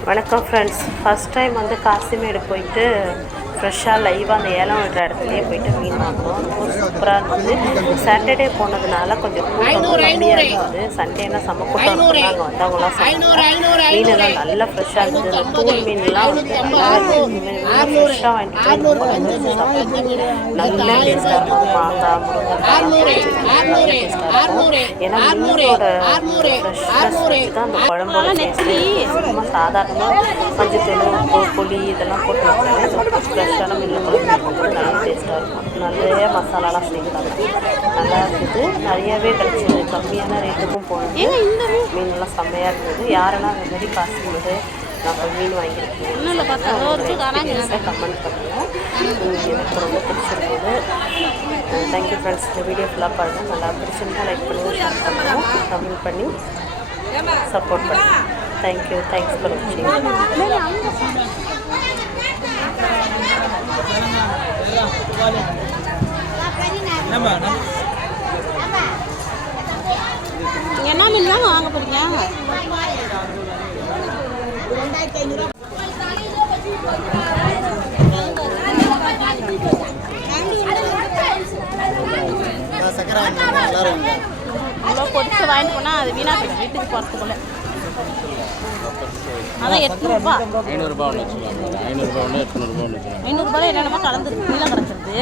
வணக்கம் friends first time வந்து காசிமேடு போயிட்டு ஃப்ரெஷ்ஷாக லைவாக அந்த ஏலம் விடுற இடத்துலையே போயிட்டு மீன் வாங்கினோம் ரொம்ப சூப்பராக இருந்தது. சாட்டர்டே போனதுனால கொஞ்சம் கூட்டம் கம்மியாக இருந்தது. சண்டேனா செம்ம கூட்டம் அங்கே வந்தவங்களாம் சொன்னாங்க மீனெல்லாம் நல்லா ஃப்ரெஷ்ஷாக இருந்தது. தூள் மீன்லாம் ஃப்ரெஷ்ஷாக வாங்கிட்டு ரொம்ப நல்லா டேஸ்ட்டாக இருக்கும் மாங்காய் இருக்கும் ஏன்னா மீனோட வச்சு தான் அந்த குழம்போட டேஸ்ட்டு சும்மா சாதாரணமாக மஞ்சத்தூள் உப்பு புளி இதெல்லாம் போட்டு வச்சாலே ஃப்ரெஷ்ஷான மீன் குழம்பு நல்லா டேஸ்ட்டாக இருக்கும். நிறைய மசாலாலாம் சேர்க்குறாங்க நல்லா இருக்குது நிறையவே கிடச்சிது. கம்மியான ரேட்டுக்கும் போனது. மீன்லாம் செம்மையாக இருந்தது. யாரெல்லாம் அந்த மாதிரி காசு போது நம்ம மீன் வாங்கியிருக்கீங்க கமெண்ட் பண்ணுங்கள் எனக்கு ரொம்ப பிடிச்சிருந்தது. தேங்க்யூ ஃப்ரெண்ட்ஸ் இந்த வீடியோ ஃபுல்லாக பாருங்கள் நல்லா பிடிச்சிருந்தா லைக் பண்ணுங்கள் ஷேர் பண்ணுங்கள் கமெண்ட் பண்ணி சப்போர்ட் பண்ணுங்கள் தேங்க்யூ தேங்க்ஸ் ஃபார் வாட்சிங் நீங்கள் என்ன மீன் தாங்க வாங்க போறீங்க சக்கரை வாங்கிட்டு எல்லாரும் இவ்வளோ வாங்கிட்டு போனால் அது வீணாக போயிடும் வீட்டுக்கு போகிறதுக்குள்ள அதான் எட்நூறுபா ஐநூறுரூபா ஒன்று வச்சுக்கலாம் ஐநூறுரூபா ஒன்று எட்நூறுபா ஒன்று வச்சுக்கலாம் ஐநூறுரூபாயில் என்னென்னமோ கலந்துருக்கு. கீழே கிடச்சிருது